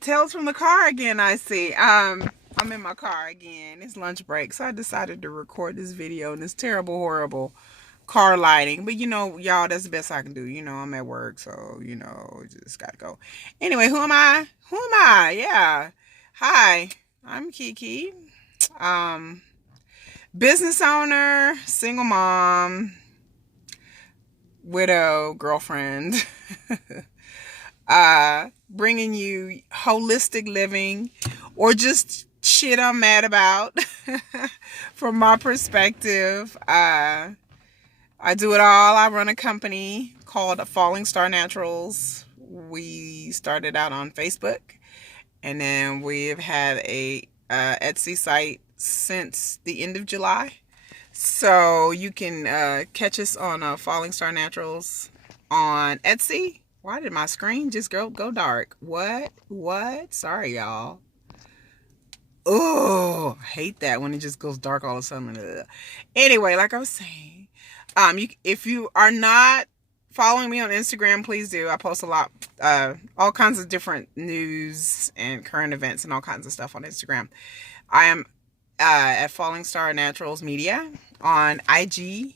Tales from the car again, I see. I'm in my car again. It's lunch break, so I decided to record this video in this terrible, horrible car lighting. But y'all, that's the best I can do. I'm at work, so just gotta go. Anyway, who am I? Who am I? Yeah. Hi, I'm Kiki. Um, Business owner, single mom, widow, girlfriend. Bringing you holistic living or just shit I'm mad about from my perspective. I do it all. I run a company called Falling Star Naturals. We started out on Facebook, and then we've had a Etsy site since the end of July. So you can catch us on Falling Star Naturals on Etsy. Why did my screen just go dark? What? Sorry, y'all. Oh, hate that when it just goes dark all of a sudden. Ugh. Anyway, like I was saying, if you are not following me on Instagram, please do. I post a lot, all kinds of different news and current events and all kinds of stuff on Instagram. I am at Falling Star Naturals Media on IG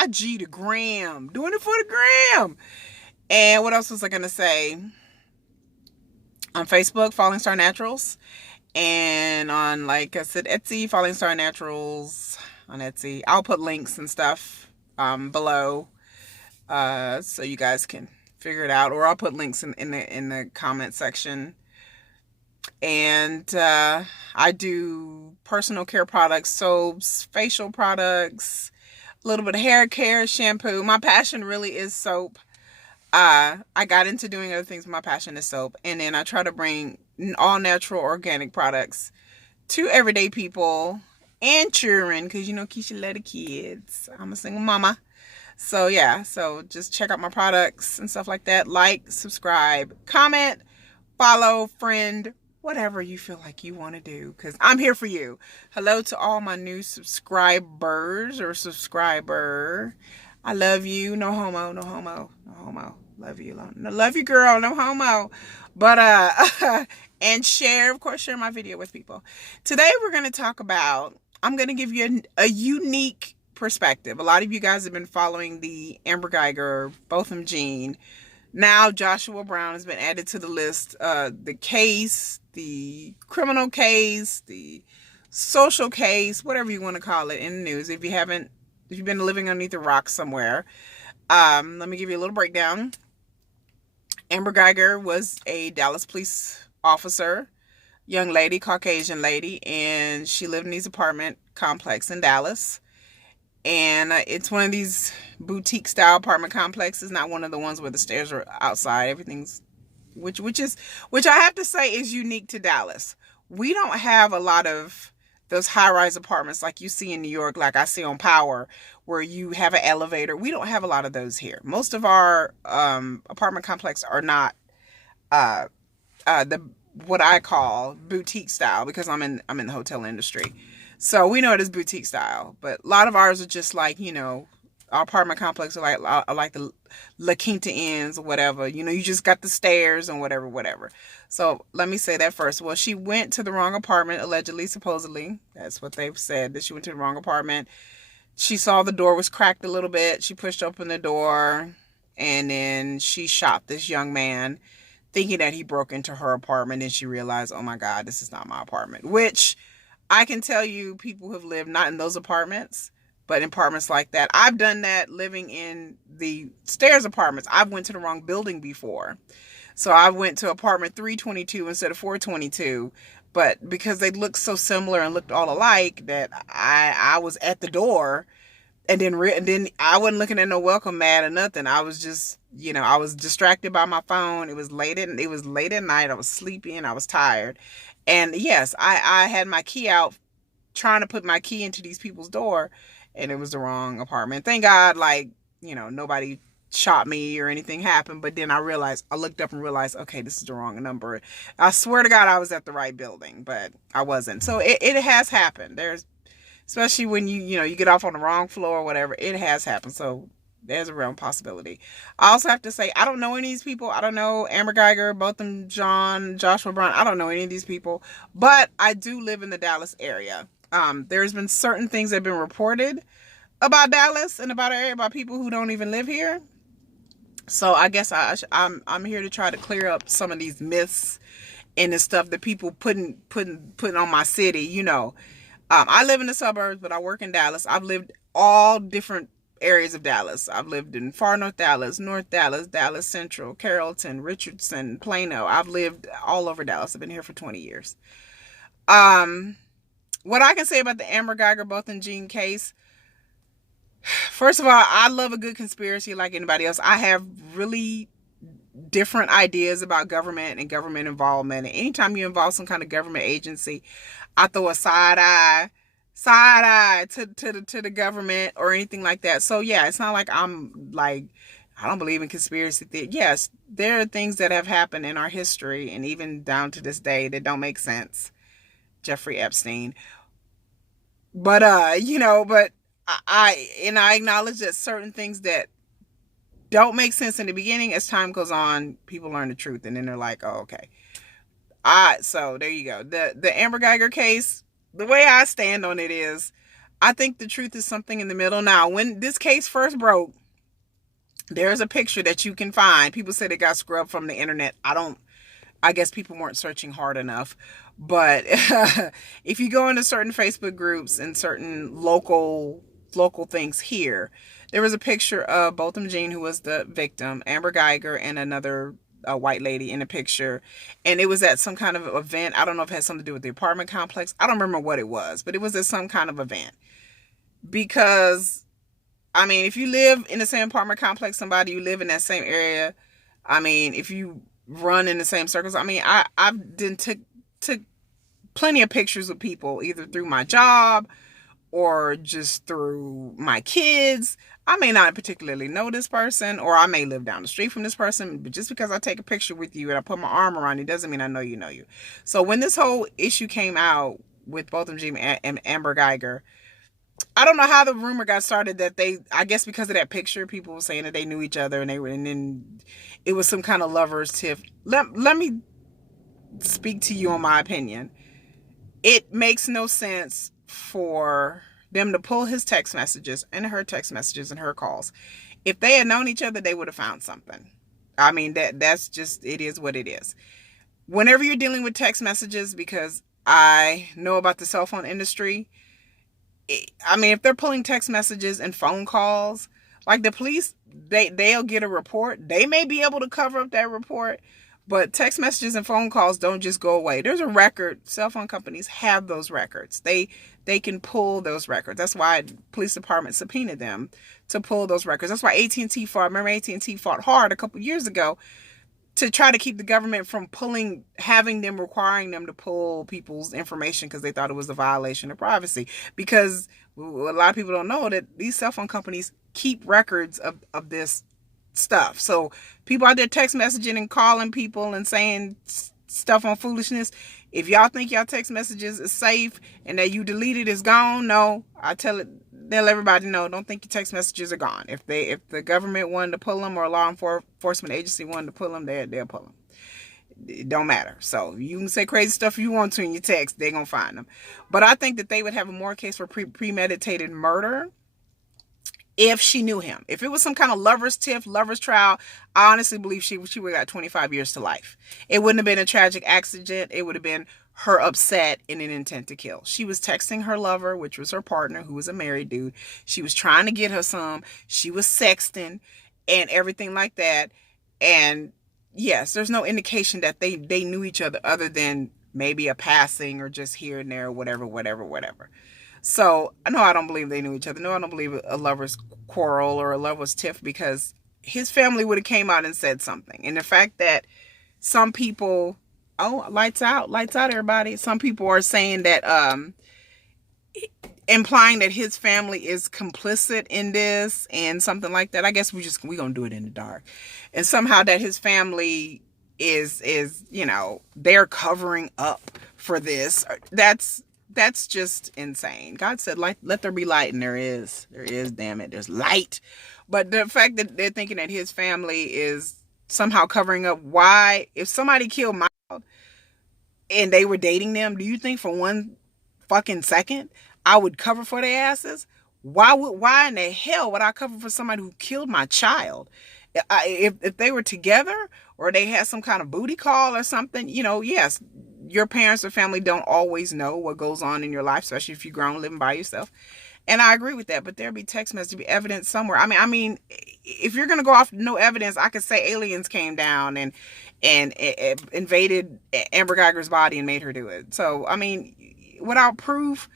the gram. Doing it for the gram. And what else was I going to say? On Facebook, Falling Star Naturals. And on, like I said, Etsy, Falling Star Naturals on Etsy. I'll put links and stuff below so you guys can figure it out. Or I'll put links in the comment section. And I do personal care products, soaps, facial products, a little bit of hair care, shampoo. My passion really is soap. I got into doing other things. My passion is soap. And then I try to bring all natural organic products to everyday people and children. Because, Keisha love the kids. I'm a single mama. So, yeah. So, just check out my products and stuff like that. Like, subscribe, comment, follow, friend, whatever you feel like you want to do, because I'm here for you. Hello to all my new subscribers or subscriber. I love you. No homo, no homo, no homo. Love you. Love you, girl. No homo. But, and share, of course, share my video with people. Today, we're going to talk about, I'm going to give you a unique perspective. A lot of you guys have been following the Amber Geiger, Botham Jean. Now Joshua Brown has been added to the list. The case, the criminal case, the social case, whatever you want to call it in the news. If you've been living underneath a rock somewhere, let me give you a little breakdown. Amber Geiger was a Dallas police officer, young lady, Caucasian lady, and she lived in these apartment complex in Dallas. And it's one of these boutique style apartment complexes, not one of the ones where the stairs are outside. Everything's, which I have to say is unique to Dallas. We don't have a lot of those high-rise apartments like you see in New York, like I see on Power, where you have an elevator. We don't have a lot of those here. Most of our apartment complexes are not the what I call boutique style, because I'm in the hotel industry. So we know it is boutique style, but a lot of ours are just like, our apartment complex are like the La Quinta Inns or whatever. You just got the stairs and whatever. So let me say that first. Well, she went to the wrong apartment, allegedly, supposedly. That's what they've said, that she went to the wrong apartment. She saw the door was cracked a little bit. She pushed open the door, and then she shot this young man, thinking that he broke into her apartment. And she realized, oh my God, this is not my apartment, which I can tell you people have lived not in those apartments, but in apartments like that. I've done that living in the stairs apartments. I've went to the wrong building before. So I went to apartment 322 instead of 422. But because they looked so similar and looked all alike, that I was at the door, and then I wasn't looking at no welcome mat or nothing. I was just, I was distracted by my phone. It was late at night. I was sleepy and I was tired. And yes, I had my key out, trying to put my key into these people's door, and it was the wrong apartment. Thank God, nobody shot me or anything happened. But then I looked up and realized, okay, this is the wrong number. I swear to God, I was at the right building, but I wasn't. So it has happened. Especially when you get off on the wrong floor or whatever, it has happened. So There's a real possibility. I also have to say, I don't know any of these people. I don't know Amber Geiger, Botham Jean, Joshua Brown. I don't know any of these people, but I do live in the Dallas area. There's been certain things that have been reported about Dallas and about our area by people who don't even live here. So I guess I'm here to try to clear up some of these myths and the stuff that people putting on my city. I live in the suburbs, but I work in Dallas. I've lived all different areas of Dallas. I've lived in far North Dallas, Dallas Central, Carrollton, Richardson, Plano. I've lived all over Dallas. I've been here for 20 years. What I can say about the Amber Geiger, Botham Jean case, first of all, I love a good conspiracy like anybody else. I have really different ideas about government and government involvement. And anytime you involve some kind of government agency, I throw a side eye to the government or anything like that. So yeah, it's not like I'm like, I don't believe in conspiracy theory. Yes, there are things that have happened in our history and even down to this day that don't make sense. Jeffrey Epstein. But but I acknowledge that certain things that don't make sense in the beginning, as time goes on, people learn the truth and then they're like, oh, okay. So there you go. The Amber Geiger case, the way I stand on it is, I think the truth is something in the middle. Now, when this case first broke, there's a picture that you can find. People said it got scrubbed from the internet. I guess people weren't searching hard enough. But if you go into certain Facebook groups and certain local things here, there was a picture of Botham Jean, who was the victim, Amber Geiger, and another white lady in a picture. And it was at some kind of event. I don't know if it had something to do with the apartment complex. I don't remember what it was, but it was at some kind of event. Because, I mean, if you live in the same apartment complex, you live in that same area, I mean, if you run in the same circles, I mean, I've took plenty of pictures with people, either through my job or just through my kids. I may not particularly know this person, or I may live down the street from this person, but just because I take a picture with you and I put my arm around you doesn't mean I know you. So when this whole issue came out with Botham Jean and Amber Geiger, I don't know how the rumor got started that I guess because of that picture, people were saying that they knew each other and then it was some kind of lover's tiff. Let me speak to you on my opinion. It makes no sense for them to pull his text messages and her text messages and her calls. If they had known each other, they would have found something. I mean, that's just, it is what it is. Whenever you're dealing with text messages, because I know about the cell phone industry, I mean, if they're pulling text messages and phone calls, like the police, they'll get a report. They may be able to cover up that report, but text messages and phone calls don't just go away. There's a record. Cell phone companies have those records. They can pull those records. That's why police departments subpoenaed them to pull those records. That's why AT&T fought hard a couple years ago to try to keep the government from requiring them to pull people's information because they thought it was a violation of privacy. Because a lot of people don't know that these cell phone companies keep records of this stuff. So people out there text messaging and calling people and saying stuff on foolishness. If y'all think y'all text messages is safe and that you deleted is gone, no. They'll everybody know. Don't think your text messages are gone. If the government wanted to pull them or a law enforcement agency wanted to pull them, they'll pull them. It don't matter. So you can say crazy stuff you want to in your text, they're gonna find them. But I think that they would have a more case for premeditated murder if she knew him. If it was some kind of lover's trial, I honestly believe she would have got 25 years to life. It wouldn't have been a tragic accident. It would have been her upset in an intent to kill. She was texting her lover, which was her partner, who was a married dude. She was trying to get her some. She was sexting and everything like that. And yes, there's no indication that they knew each other other than maybe a passing or just here and there, whatever. So, no, I don't believe they knew each other. No, I don't believe a lover's quarrel or a lover's tiff, because his family would have came out and said something. And the fact that some people, lights out, everybody. Some people are saying that, implying that his family is complicit in this and something like that. I guess we're going to do it in the dark. And somehow that his family is, they're covering up for this. That's that's just insane. God said, "Light, let there be light," and there is. Damn it, there's light. But the fact that they're thinking that his family is somehow covering up why, if somebody killed my child and they were dating them, do you think for one fucking second I would cover for their asses? Why in the hell would I cover for somebody who killed my child? If they were together or they had some kind of booty call or something, yes, your parents or family don't always know what goes on in your life, especially if you're grown living by yourself. And I agree with that, but there'll be text message, be evidence somewhere. I mean, if you're gonna go off no evidence, I could say aliens came down and invaded Amber Geiger's body and made her do it. So, I mean, without proof,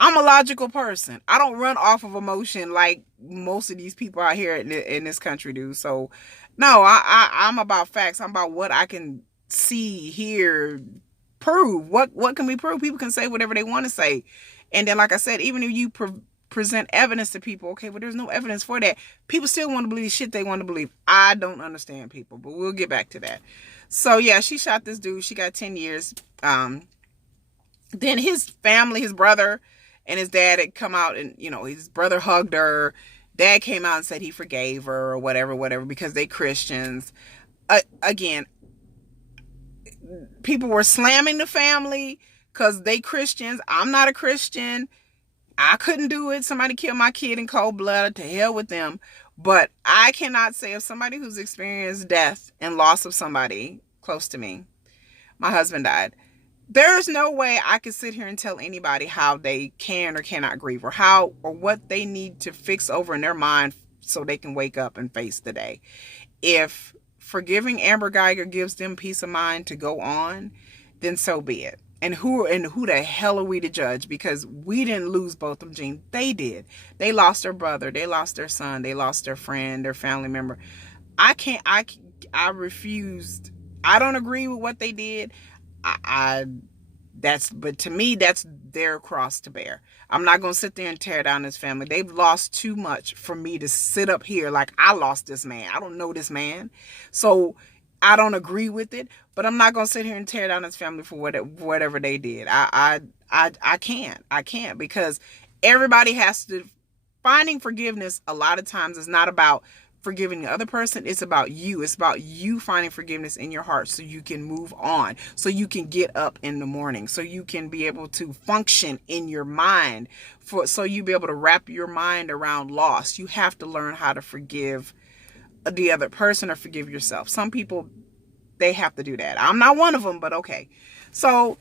I'm a logical person. I don't run off of emotion like most of these people out here in this country do. So, no, I'm about facts. I'm about what I can see, hear, prove. What can we prove? People can say whatever they want to say. And then, like I said, even if you present evidence to people, okay, but there's no evidence for that. People still want to believe shit they want to believe. I don't understand people, but we'll get back to that. So, yeah, she shot this dude. She got 10 years. Then his family, his brother and his dad had come out and, his brother hugged her. Dad came out and said he forgave her or whatever, because they Christians. Again, people were slamming the family because they Christians. I'm not a Christian. I couldn't do it. Somebody killed my kid in cold blood. To hell with them. But I cannot say, if somebody who's experienced death and loss of somebody close to me, my husband died, there's no way I could sit here and tell anybody how they can or cannot grieve, or how or what they need to fix over in their mind so they can wake up and face the day. If forgiving Amber Geiger gives them peace of mind to go on, then so be it. And who the hell are we to judge? Because we didn't lose both of them, Gene. They did. They lost their brother. They lost their son. They lost their friend, their family member. I refused. I don't agree with what they did. But to me, that's their cross to bear. I'm not going to sit there and tear down this family. They've lost too much for me to sit up here like I lost this man. I don't know this man. So I don't agree with it, but I'm not going to sit here and tear down this family for whatever they did. I can't, because everybody has to. Finding forgiveness a lot of times is not about forgiving the other person. It's about you. It's about you finding forgiveness in your heart so you can move on, so you can get up in the morning, so you can be able to function in your mind, so you be able to wrap your mind around loss. You have to learn how to forgive the other person or forgive yourself. Some people, they have to do that. I'm not one of them, but okay. So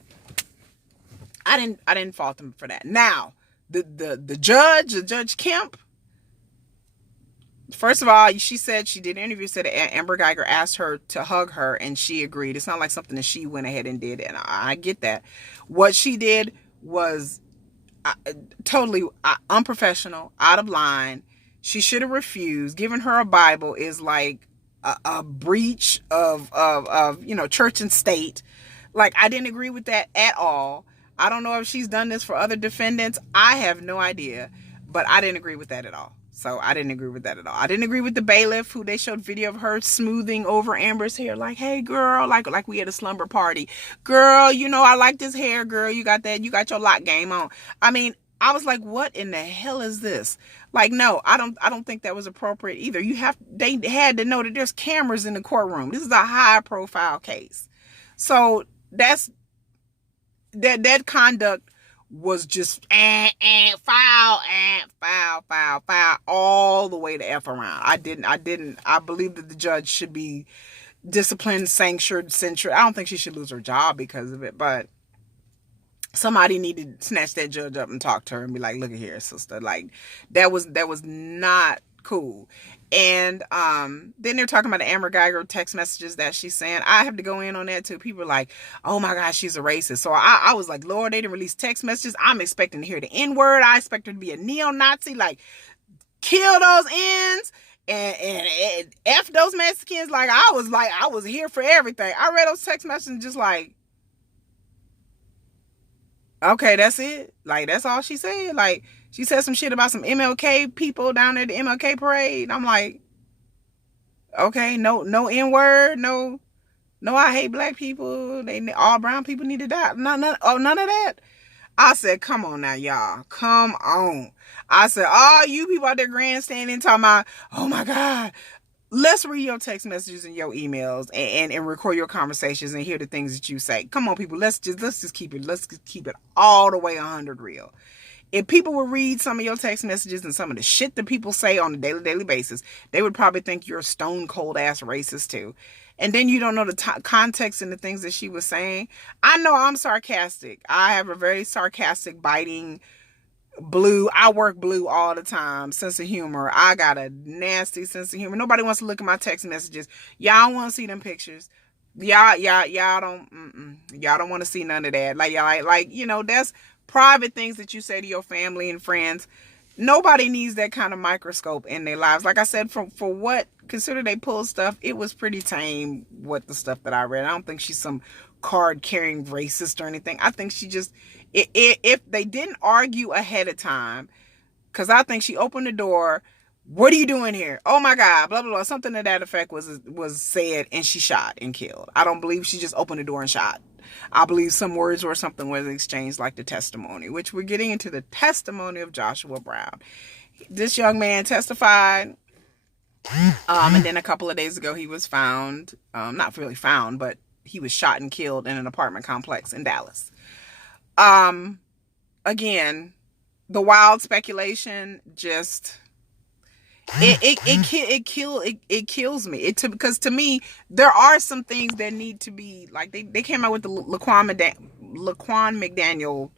I didn't fault them for that. Now, the Judge Kemp, first of all, she said, she did an interview, said Amber Geiger asked her to hug her and she agreed. It's not like something that she went ahead and did. And I get that. What she did was totally unprofessional, out of line. She should have refused. Giving her a Bible is like a breach of church and state. Like, I didn't agree with that at all. I don't know if she's done this for other defendants. I have no idea, but I didn't agree with that at all. So I didn't agree with that at all. I didn't agree with the bailiff who they showed video of her smoothing over Amber's hair. Like, hey, girl, like we had a slumber party. Girl, I like this hair, girl. You got your lock game on. I mean, I was like, what in the hell is this? Like, no, I don't think that was appropriate either. They had to know that there's cameras in the courtroom. This is a high profile case. So that conduct was just foul all the way to F around. I believe that the judge should be disciplined, censured. I don't think she should lose her job because of it, but somebody needed to snatch that judge up and talk to her and be like, look at here, sister. Like, that was not cool. And then they're talking about the Amber Geiger text messages that she's saying. I have to go in on that too. People are like, oh my gosh, she's a racist. So I was like, Lord, they didn't release text messages. I'm expecting to hear the N-word. I expect her to be a neo-Nazi, like, kill those N's and F those Mexicans. Like, I was here for everything. I read those text messages and just like, okay, that's it. Like, that's all she said. Like, she said some shit about some MLK people down there at the MLK parade. I'm like, okay, no N-word, no, I hate black people. All brown people need to die. None of that. I said, come on now, y'all. Come on. I said, all you people out there grandstanding talking about, oh my God, let's read your text messages and your emails and record your conversations and hear the things that you say. Come on, people. Let's just keep it all the way 100 real. If people would read some of your text messages and some of the shit that people say on a daily basis, they would probably think you're a stone cold ass racist too. And then you don't know the context and the things that she was saying. I know I'm sarcastic. I have a very sarcastic, biting, blue. I work blue all the time. Sense of humor. I got a nasty sense of humor. Nobody wants to look at my text messages. Y'all want to see them pictures. Y'all don't want to see none of that. Like, that's private things that you say to your family and friends. Nobody needs that kind of microscope in their lives. Like I said, for what consider they pulled stuff, it was pretty tame. What the stuff that I read, I don't think she's some card carrying racist or anything. I think she just, if they didn't argue ahead of time, because I think she opened the door. What are you doing here? Oh my God, blah, blah, blah. Something to that effect was said, and she shot and killed. I don't believe she just opened the door and shot. I believe some words or something was exchanged, like the testimony, which we're getting into the testimony of Joshua Brown. This young man testified. And then a couple of days ago, he was found, not really found, but he was shot and killed in an apartment complex in Dallas. Again, the wild speculation just... It kills me. Because to me, there are some things that need to be, like, they came out with the Laquan McDaniel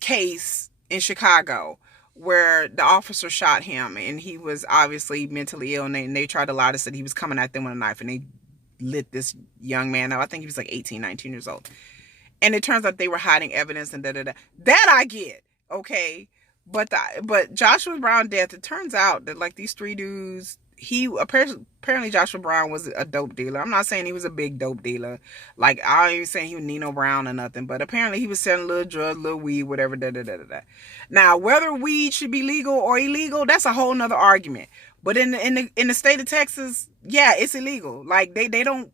case in Chicago, where the officer shot him and he was obviously mentally ill, and they tried to lie to say he was coming at them with a knife, and they lit this young man up. I think he was like 18, 19 years old. And it turns out they were hiding evidence and da-da-da. That I get, okay? But Joshua Brown death, it turns out that, like, these three dudes, he apparently Joshua Brown was a dope dealer. I'm not saying he was a big dope dealer. Like, I ain't even saying he was Nino Brown or nothing, but apparently he was selling little drugs, little weed, whatever, da-da-da-da-da. Now, whether weed should be legal or illegal, that's a whole nother argument. But in the state of Texas, yeah, it's illegal. Like, they don't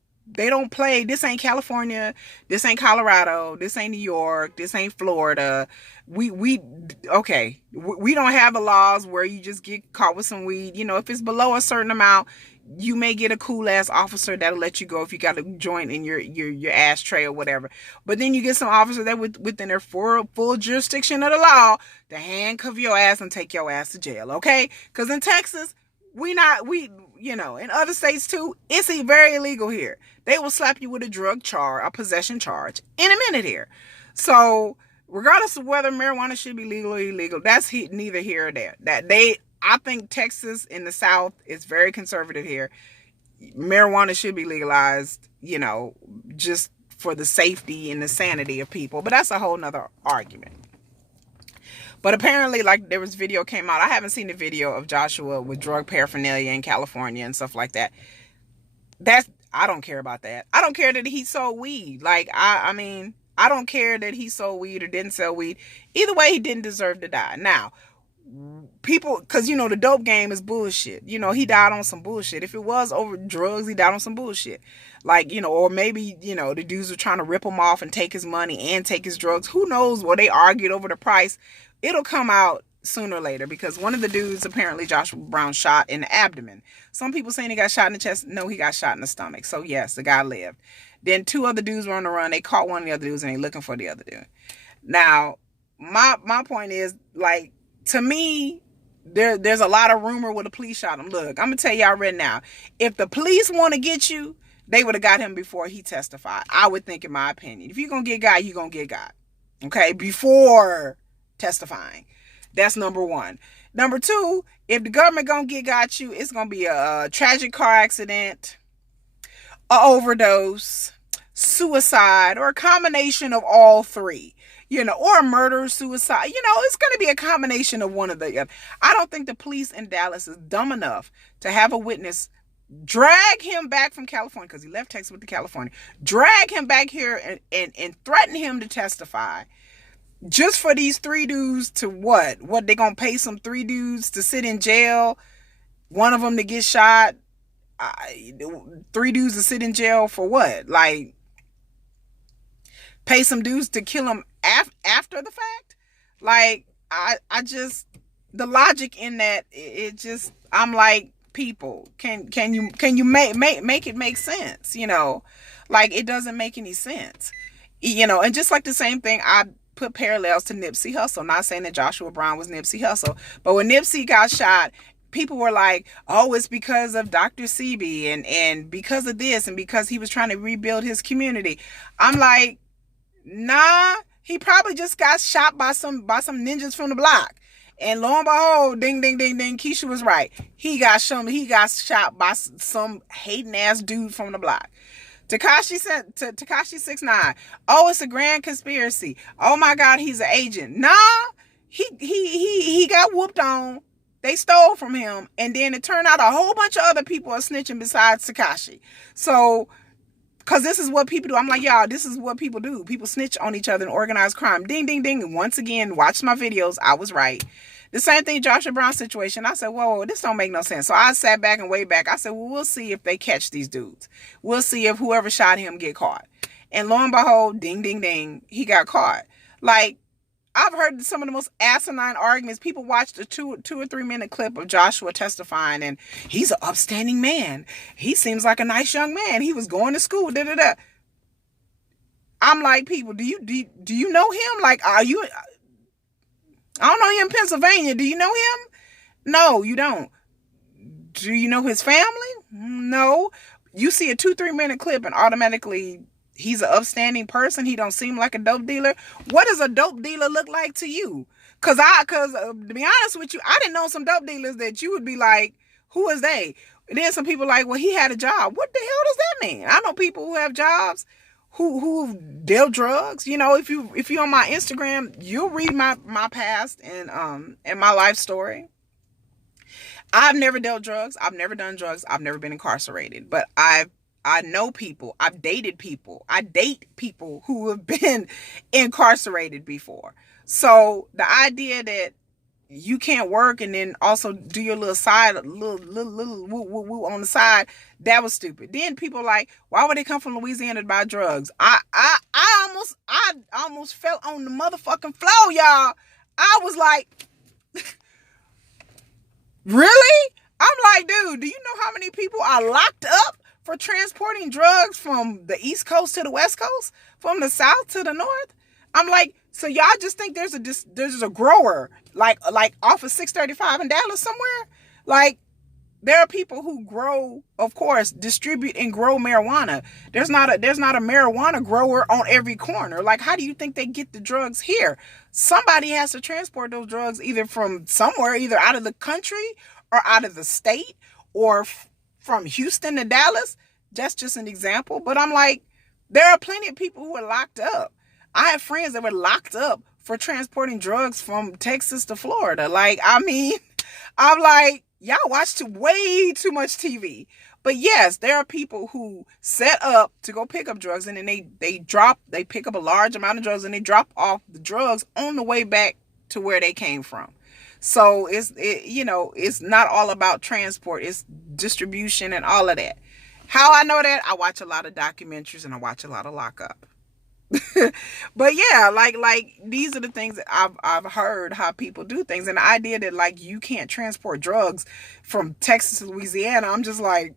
play. This ain't California. This ain't Colorado. This ain't New York. This ain't Florida. We don't have the laws where you just get caught with some weed. If it's below a certain amount, you may get a cool ass officer that'll let you go if you got a joint in your ashtray or whatever. But then you get some officer that within their full jurisdiction of the law to handcuff your ass and take your ass to jail. Okay? Because in Texas, in other states too, it's very illegal here. They will slap you with a possession charge in a minute here. So regardless of whether marijuana should be legal or illegal, that's neither here or there. I think Texas in the South is very conservative here. Marijuana should be legalized, just for the safety and the sanity of people. But that's a whole nother argument. But apparently, like, there was video came out. I haven't seen the video of Joshua with drug paraphernalia in California and stuff like that. I don't care about that. I don't care that he sold weed. Like, I mean, I don't care that he sold weed or didn't sell weed. Either way, he didn't deserve to die. Now, people, because, the dope game is bullshit. He died on some bullshit. If it was over drugs, he died on some bullshit. Like, or maybe, the dudes were trying to rip him off and take his money and take his drugs. Who knows? Or they argued over the price. It'll come out sooner or later, because one of the dudes, apparently Joshua Brown, shot in the abdomen. Some people saying he got shot in the chest. No, he got shot in the stomach. So yes, the guy lived. Then two other dudes were on the run. They caught one of the other dudes and they looking for the other dude. Now, my point is, like, to me, there's a lot of rumor where the police shot him. Look, I'm gonna tell y'all right now, if the police want to get you, they would have got him before he testified. I would think, in my opinion. If you're gonna get got, you're gonna get got. Okay, before testifying. That's number one. Number two, if the government gonna get got you, it's gonna be a tragic car accident, a overdose, suicide, or a combination of all three. Or a murder, suicide. It's going to be a combination of one of the other. I don't think the police in Dallas is dumb enough to have a witness drag him back from California, because he left Texas with the California, drag him back here and threaten him to testify just for these three dudes to what? What, they going to pay some three dudes to sit in jail? One of them to get shot? Three dudes to sit in jail for what? Like, pay some dudes to kill him after the fact. Like, I just, the logic in that, it just, I'm like, people, can you make it make sense? Like, it doesn't make any sense. And just like the same thing, I put parallels to Nipsey Hussle. Not saying that Joshua Brown was Nipsey Hussle, but when Nipsey got shot, people were like, oh, it's because of Dr. Sebi and because of this and because he was trying to rebuild his community. I'm like, nah, he probably just got shot by some ninjas from the block. And lo and behold, ding, ding, ding, ding, Keisha was right. He got shot by some hating ass dude from the block. Tekashi said to Tekashi 6ix9ine, oh, it's a grand conspiracy. Oh my God, he's an agent. Nah, he got whooped on. They stole from him, and then it turned out a whole bunch of other people are snitching besides Tekashi. So, because this is what people do. I'm like, y'all, this is what people do. People snitch on each other in organized crime. Ding, ding, ding. And once again, watch my videos. I was right. The same thing, Joshua Brown situation. I said, whoa, this don't make no sense. So I sat back and way back. I said, well, we'll see if they catch these dudes. We'll see if whoever shot him get caught. And lo and behold, ding, ding, ding, he got caught. Like, I've heard some of the most asinine arguments. People watched a 2 or 3 minute clip of Joshua testifying, and he's an upstanding man. He seems like a nice young man. He was going to school. Da da da. I'm like, people, do you know him? Like, are you? I don't know you in Pennsylvania. Do you know him? No, you don't. Do you know his family? No. You see a 2-3 minute clip and automatically he's an upstanding person. He don't seem like a dope dealer. What does a dope dealer look like to you? Cause to be honest with you, I didn't know some dope dealers that you would be like, who is they? And then some people like, well, he had a job. What the hell does that mean? I know people who have jobs who deal drugs. If you on my Instagram, you'll read my past and my life story. I've never dealt drugs. I've never done drugs. I've never been incarcerated. But I know people. I've dated people. I date people who have been incarcerated before. So the idea that you can't work and then also do your little little woo on the side, that was stupid. Then people like, why would they come from Louisiana to buy drugs? I almost fell on the motherfucking floor, y'all. I was like, really? I'm like, dude, do you know how many people are locked up for transporting drugs from the East Coast to the West Coast, from the South to the North? I'm like, so y'all just think there's a grower like off of 635 in Dallas somewhere? Like, there are people who grow, of course, distribute and grow marijuana. There's not a marijuana grower on every corner. Like, how do you think they get the drugs here? Somebody has to transport those drugs either from somewhere, either out of the country or out of the state, or from Houston to Dallas. That's just an example. But I'm like, there are plenty of people who are locked up. I have friends that were locked up for transporting drugs from Texas to Florida. Like, I mean, I'm like, y'all watch way too much TV. But yes, there are people who set up to go pick up drugs, and then they pick up a large amount of drugs and they drop off the drugs on the way back to where they came from. So it's not all about transport. It's distribution and all of that. How I know that? I watch a lot of documentaries and I watch a lot of Lockup. But yeah, like these are the things that I've heard how people do things, and the idea that like you can't transport drugs from Texas to Louisiana, I'm just like,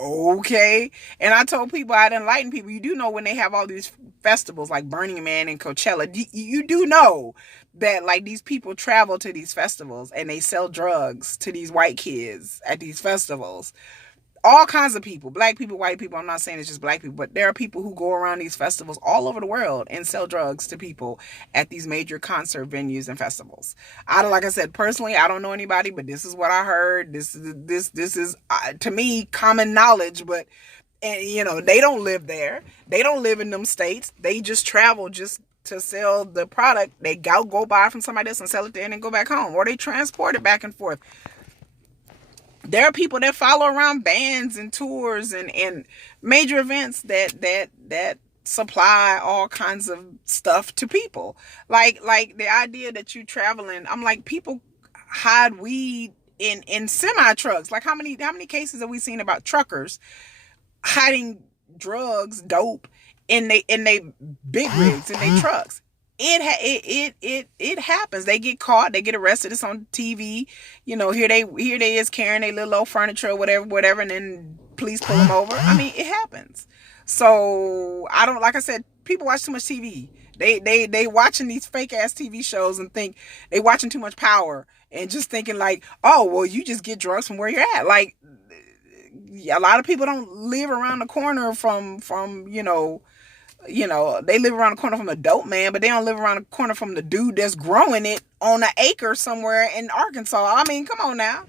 okay. And I told people, I'd enlighten people, you do know when they have all these festivals like Burning Man and Coachella, you do know that like these people travel to these festivals and they sell drugs to these white kids at these festivals. All kinds of people, black people, white people. I'm not saying it's just black people, but there are people who go around these festivals all over the world and sell drugs to people at these major concert venues and festivals. Like I said, personally, I don't know anybody, but this is what I heard. This is to me common knowledge. But they don't live there. They don't live in them states. They just travel just to sell the product. They go buy from somebody else and sell it there and then go back home, or they transport it back and forth. There are people that follow around bands and tours and major events that supply all kinds of stuff to people. Like the idea that you traveling, I'm like, people hide weed in semi trucks. Like how many cases have we seen about truckers hiding drugs, dope in they big rigs, in they trucks. It happens. They get caught. They get arrested. It's on TV. Here they is carrying a little old furniture or whatever, and then police pull them over. I mean, it happens. So I don't, like I said, people watch too much TV. They watching these fake ass TV shows and think they watching too much Power and just thinking like, oh well, you just get drugs from where you're at. Like a lot of people don't live around the corner from they live around the corner from a dope man, but they don't live around the corner from the dude that's growing it on an acre somewhere in Arkansas. I mean, come on now.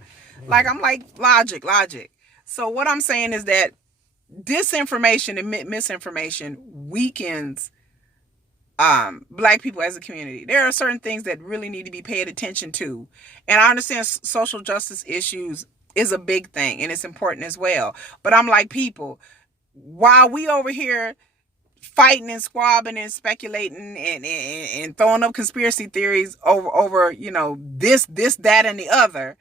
Like, I'm like, logic. So what I'm saying is that disinformation and misinformation weakens Black people as a community. There are certain things that really need to be paid attention to. And I understand social justice issues is a big thing and it's important as well. But I'm like, people, while we over here fighting and squabbling and speculating and throwing up conspiracy theories over this, that, and the other,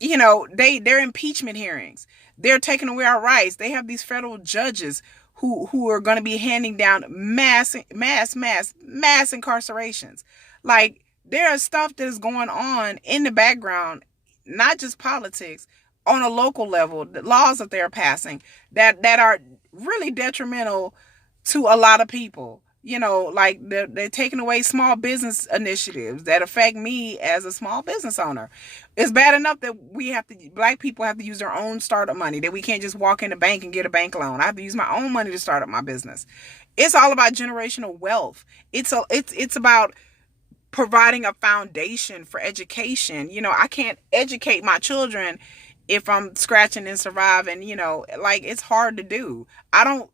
they're impeachment hearings. They're taking away our rights. They have these federal judges who are going to be handing down mass incarcerations. Like, there is stuff that is going on in the background, not just politics, on a local level, the laws that they're passing that are really detrimental to a lot of people. Like they're taking away small business initiatives that affect me as a small business owner. It's bad enough that Black people have to use their own startup money, that we can't just walk in the bank and get a bank loan. I have to use my own money to start up my business. It's all about generational wealth. It's about providing a foundation for education. I can't educate my children if I'm scratching and surviving, like, it's hard to do. I don't,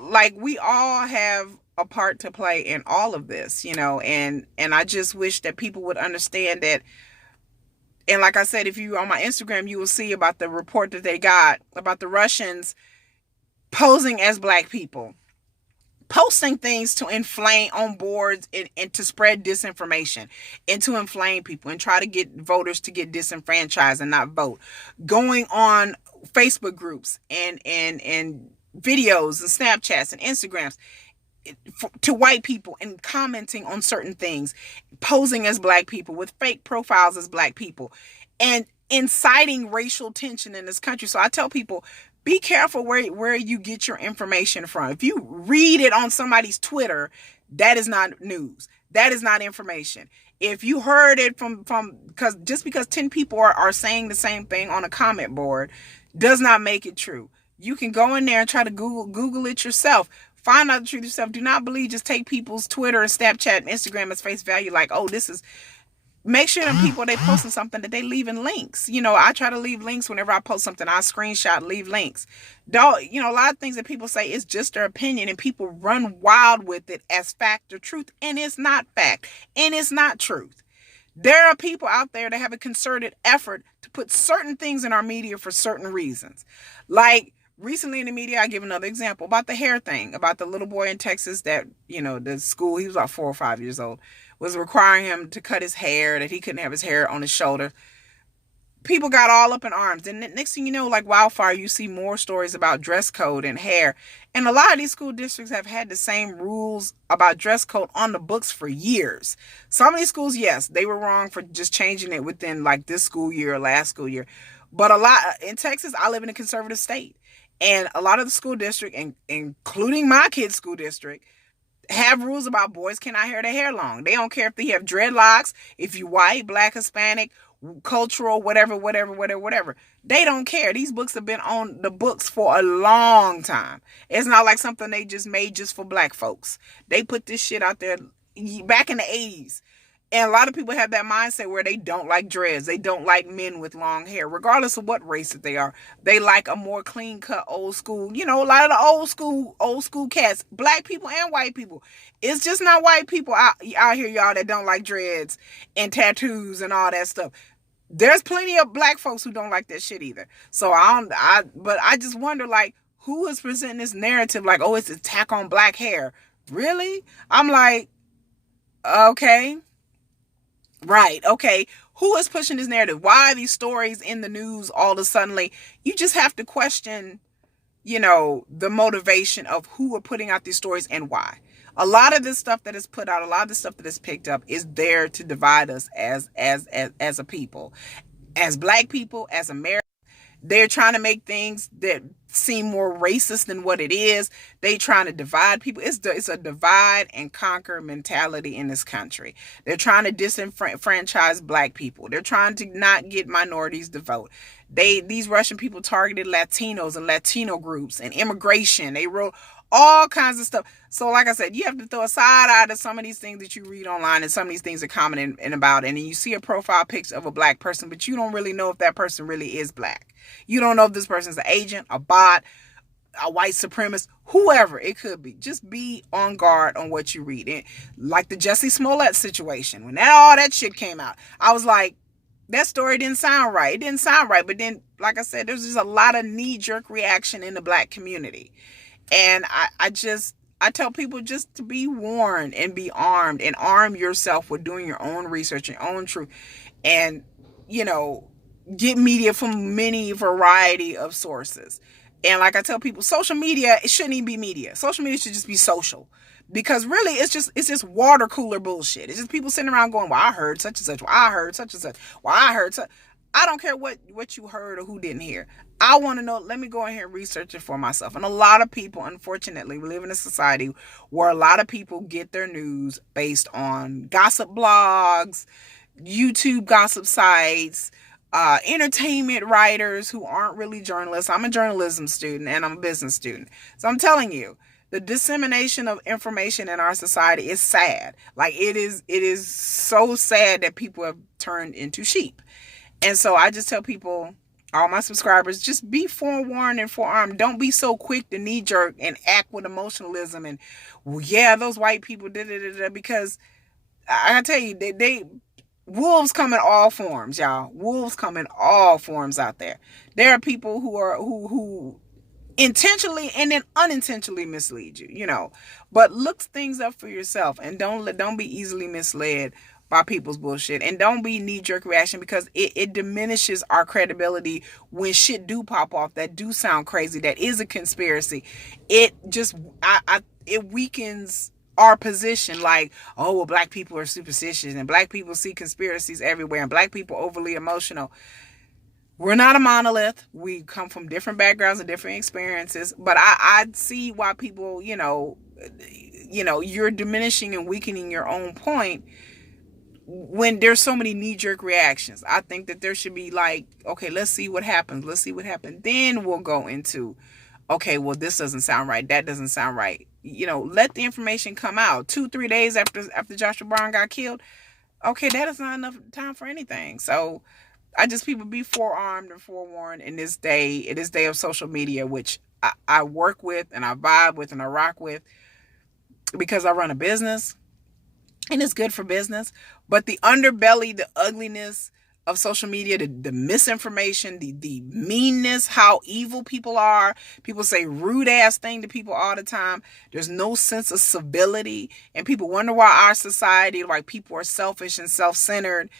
like, we all have a part to play in all of this, and I just wish that people would understand that. And like I said, if you on my Instagram, you will see about the report that they got about the Russians posing as Black people, posting things to inflame on boards and to spread disinformation and to inflame people and try to get voters to get disenfranchised and not vote, going on Facebook groups and videos and Snapchats and Instagrams to white people and commenting on certain things, posing as Black people with fake profiles as Black people, and inciting racial tension in this country. So I tell people, be careful where you get your information from. If you read it on somebody's Twitter, that is not news. That is not information. If you heard it from because 10 people are saying the same thing on a comment board does not make it true. You can go in there and try to Google it yourself. Find out the truth yourself. Do not believe, just take people's Twitter and Snapchat and Instagram as face value. Like, oh, this is... Make sure them people, they posting something that they leaving links. I try to leave links whenever I post something. I screenshot, leave links. A lot of things that people say is just their opinion, and people run wild with it as fact or truth. And it's not fact. And it's not truth. There are people out there that have a concerted effort to put certain things in our media for certain reasons. Like, recently in the media, I give another example about the hair thing, about the little boy in Texas that, the school, he was about 4 or 5 years old, was requiring him to cut his hair, that he couldn't have his hair on his shoulder. People got all up in arms. And next thing you know, like wildfire, you see more stories about dress code and hair. And a lot of these school districts have had the same rules about dress code on the books for years. Some of these schools, yes, they were wrong for just changing it within like this school year or last school year. But a lot in Texas, I live in a conservative state. And a lot of the school district, including my kid's school district, have rules about boys cannot hair their hair long. They don't care if they have dreadlocks, if you white, Black, Hispanic, cultural, whatever. They don't care. These books have been on the books for a long time. It's not like something they just made just for Black folks. They put this shit out there back in the 80s. And a lot of people have that mindset where they don't like dreads. They don't like men with long hair, regardless of what race that they are. They like a more clean cut, old school, a lot of the old school cats, Black people and white people. It's just not white people out here, y'all, that don't like dreads and tattoos and all that stuff. There's plenty of Black folks who don't like that shit either. So but I just wonder, like, who is presenting this narrative like, oh, it's an attack on Black hair? Really? I'm like, okay. Right. Okay. Who is pushing this narrative? Why are these stories in the news all of a sudden? You just have to question the motivation of who are putting out these stories and why. A lot of this stuff that is put out, a lot of the stuff that is picked up is there to divide us as a people, as Black people, as Americans. They're trying to make things that seem more racist than what it is. They trying to divide people. It's a divide and conquer mentality in this country. They're trying to disenfranchise Black people. They're trying to not get minorities to vote. These Russian people targeted Latinos and Latino groups and immigration. They wrote all kinds of stuff. So like I said, you have to throw a side eye to some of these things that you read online, and some of these things are common and about. And then you see a profile picture of a Black person, but you don't really know if that person really is Black. You don't know if this person's an agent, a bot, a white supremacist, whoever it could be. Just be on guard on what you read. And like the Jussie Smollett situation, when all that shit came out, I was like, that story didn't sound right. It didn't sound right. But then, like I said, there's just a lot of knee-jerk reaction in the Black community. And I tell people just to be warned and be armed, and arm yourself with doing your own research, your own truth. And, get media from many variety of sources. And like I tell people, social media, it shouldn't even be media. Social media should just be social. Because really, it's just water cooler bullshit. It's just people sitting around going, well, I heard such and such. Well, I heard such and such. Well, I heard such. I don't care what you heard or who didn't hear. I want to know. Let me go in here and research it for myself. And a lot of people, unfortunately, we live in a society where a lot of people get their news based on gossip blogs, YouTube gossip sites, entertainment writers who aren't really journalists. I'm a journalism student and I'm a business student. So I'm telling you, the dissemination of information in our society is sad. Like it is so sad that people have turned into sheep. And so I just tell people, all my subscribers, just be forewarned and forearmed. Don't be so quick to knee jerk and act with emotionalism and, well, yeah, those white people did, because I tell you, they wolves come in all forms, y'all. Wolves come in all forms out there. There are people who intentionally and then unintentionally mislead you, but look things up for yourself, and don't be easily misled by people's bullshit, and don't be knee-jerk reaction, because it diminishes our credibility when shit do pop off that do sound crazy, that is a conspiracy. It just it weakens our position, like, oh, well, Black people are superstitious and Black people see conspiracies everywhere and Black people overly emotional. We're not a monolith. We come from different backgrounds and different experiences. But I see why people, you're diminishing and weakening your own point when there's so many knee-jerk reactions. I think that there should be like, okay, let's see what happens. Let's see what happens. Then we'll go into, okay, well, this doesn't sound right. That doesn't sound right. Let the information come out. 2-3 days after Joshua Brown got killed. Okay, that is not enough time for anything. So I just, people, be forearmed and forewarned in this day of social media, which I work with and I vibe with and I rock with, because I run a business and it's good for business. But the underbelly, the ugliness of social media, the misinformation, the meanness, how evil people are. People say rude ass thing to people all the time. There's no sense of civility. And people wonder why our society, like, people are selfish and self-centered.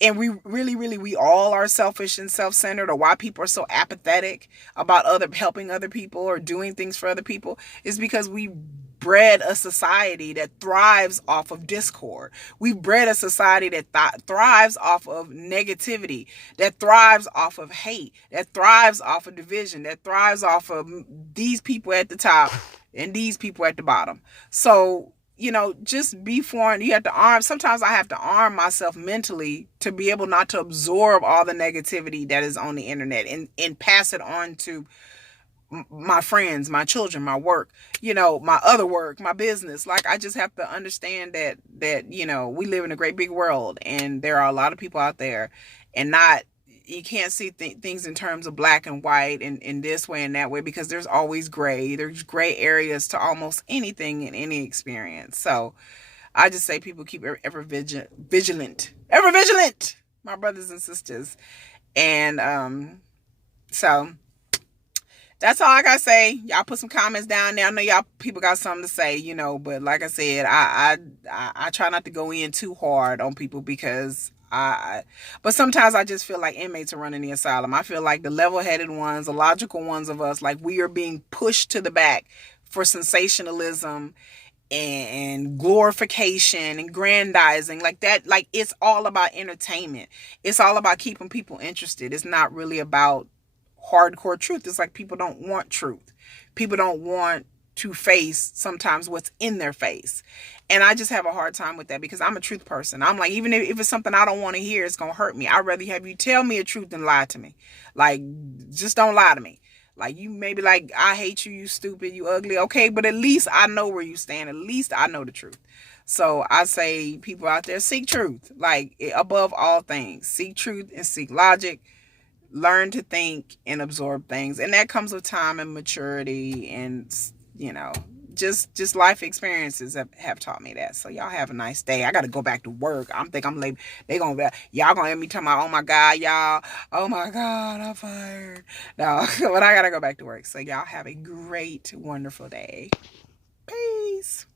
And we we all are selfish and self-centered, or why people are so apathetic about helping other people or doing things for other people, is because we bred a society that thrives off of discord. We bred a society that thrives off of negativity, that thrives off of hate, that thrives off of division, that thrives off of these people at the top and these people at the bottom. So, just be foreign. You have to sometimes I have to arm myself mentally to be able not to absorb all the negativity that is on the internet and pass it on to my friends, my children, my work, my other work, my business. Like, I just have to understand that, we live in a great big world, and there are a lot of people out there, and you can't see things in terms of black and white and in this way and that way, because there's always gray. There's gray areas to almost anything in any experience. So I just say, people, keep ever vigilant, my brothers and sisters. And so that's all I gotta say. Y'all put some comments down there. I know y'all people got something to say, but like I said, I try not to go in too hard on people, because But sometimes I just feel like inmates are running the asylum. I feel like the level-headed ones, the logical ones of us, like we are being pushed to the back for sensationalism and glorification and grandizing like that. Like it's all about entertainment. It's all about keeping people interested. It's not really about hardcore truth. It's like people don't want truth. People don't want to face sometimes what's in their face. And I just have a hard time with that because I'm a truth person. I'm like, even if it's something I don't want to hear, it's going to hurt me. I'd rather have you tell me a truth than lie to me. Like, just don't lie to me. Like, you may be like, I hate you, you stupid, you ugly. Okay, but at least I know where you stand. At least I know the truth. So I say, people out there, seek truth. Like, above all things, seek truth and seek logic. Learn to think and absorb things. And that comes with time and maturity and, you know, just life experiences have taught me that. So y'all have a nice day. I gotta go back to work. I'm late. Y'all gonna have me talking about, oh my God, y'all, oh my God, I'm fired. No, but I gotta go back to work. So y'all have a great, wonderful day. Peace.